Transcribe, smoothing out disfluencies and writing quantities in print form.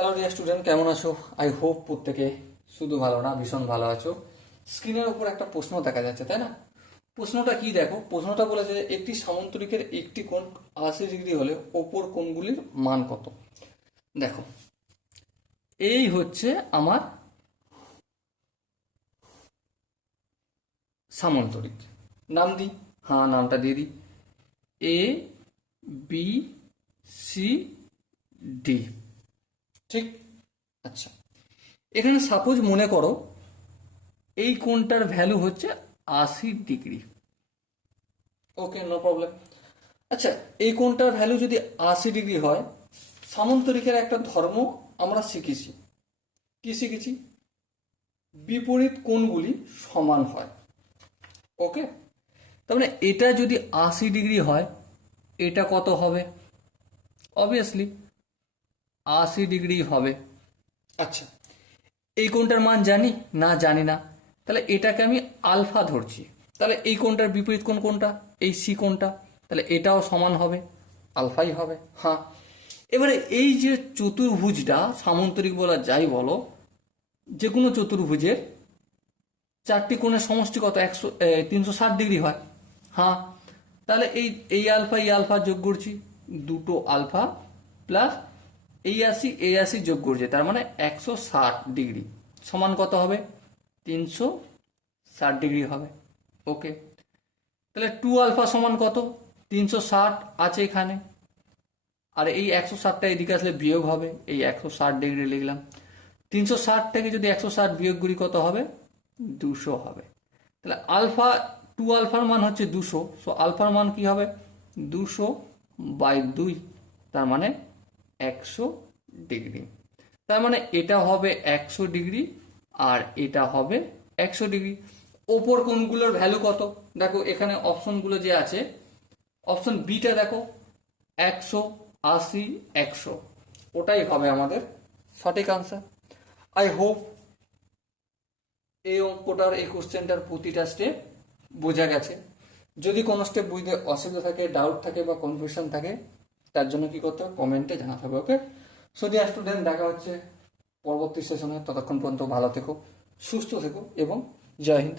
Hello dear student, কেমন আছো? I hope প্রত্যেকে শুধু ভালো না, ভীষণ ভালো আছো। স্ক্রিনের উপর একটা প্রশ্ন দেখা যাচ্ছে, তাই না? প্রশ্নটা কি দেখো, প্রশ্নটা বলেছে যে একটি সামন্তরিকের একটি কোণ 80 ডিগ্রি হলে অপর কোণগুলির মান কত। দেখো, এই হচ্ছে আমার সামন্তরিক। নাম দিই, হ্যাঁ নামটা দিয়ে দিই, এ বি সি ডি। ঠিক, আচ্ছা। এখানে সাপোজ মনে করো এই কোণটার ভ্যালু হচ্ছে 80 ডিগ্রি। ওকে, নো প্রবলেম। আচ্ছা, এই কোণটার ভ্যালু যদি 80 ডিগ্রি হয়, সামন্তরিকের একটা ধর্ম আমরা শিখেছি। কি শিখেছি? বিপরীত কোণগুলি সমান হয়। ওকে, তার মানে এটা যদি 80 ডিগ্রি হয়, এটা কত হবে? অবভিয়াসলি 80 ডিগ্রি হবে। আচ্ছা, এই কোণটার মান জানি না? জানি না। তাহলে এটাকে আমি আলফা ধরছি। তাহলে এই কোণটার বিপরীত কোণ কোনটা? এই সি কোণটা। তাহলে এটাও সমান হবে, আলফাই হবে। হ্যাঁ, এবারে এই যে চতুর্ভুজটা সামন্তরিক বলা যাই বলো, যে কোনো চতুর্ভুজের চারটি কোণের সমষ্টি কত? 360 ডিগ্রি হয়। হ্যাঁ, তাহলে এই আলফা এই আলফা যোগ করছি, দুটো আলফা প্লাস এই আশি যোগ করছে, তার মানে 160 ডিগ্রি সমান কত হবে? 360 ডিগ্রি হবে। ওকে, তাহলে 2 আলফা সমান কত? 360 আছে এখানে, আর এই 160টা এদিকে আসলে বিয়োগ হবে, এই 160 ডিগ্রি লিখলাম। 360 থেকে যদি 160 বিয়োগ করি কত হবে? 200 হবে। তাহলে আলফা, 2 আলফার মান হচ্ছে 200, সো আলফার মান কি হবে? 200/2, তার মানে 100 ডিগ্রি। তার মানে এটা হবে 100 ডিগ্রি আর এটা হবে 100 ডিগ্রি। ওপর কোণগুলোর ভ্যালু কত? দেখো এখানে অপশনগুলো যে আছে, অপশন বিটা দেখো, 180, 100, ওটাই হবে আমাদের সঠিক আনসার। আই হোপ এই অঙ্কটার, এই কোশ্চেনটার প্রতিটা স্টেপ বোঝা গেছে। যদি কোনো স্টেপ বুঝতে অসুবিধা থাকে, ডাউট থাকে বা কনফিউশন থাকে, তার জন্য কি করতে হবে? কমেন্টে জানাতে হবে। ওকে, সো ডিয়ার স্টুডেন্ট, দেখা হচ্ছে পরবর্তী সেশনে। ততক্ষণ পর্যন্ত ভালো থেকো, সুস্থ থেকো এবং জয় হিন্দ।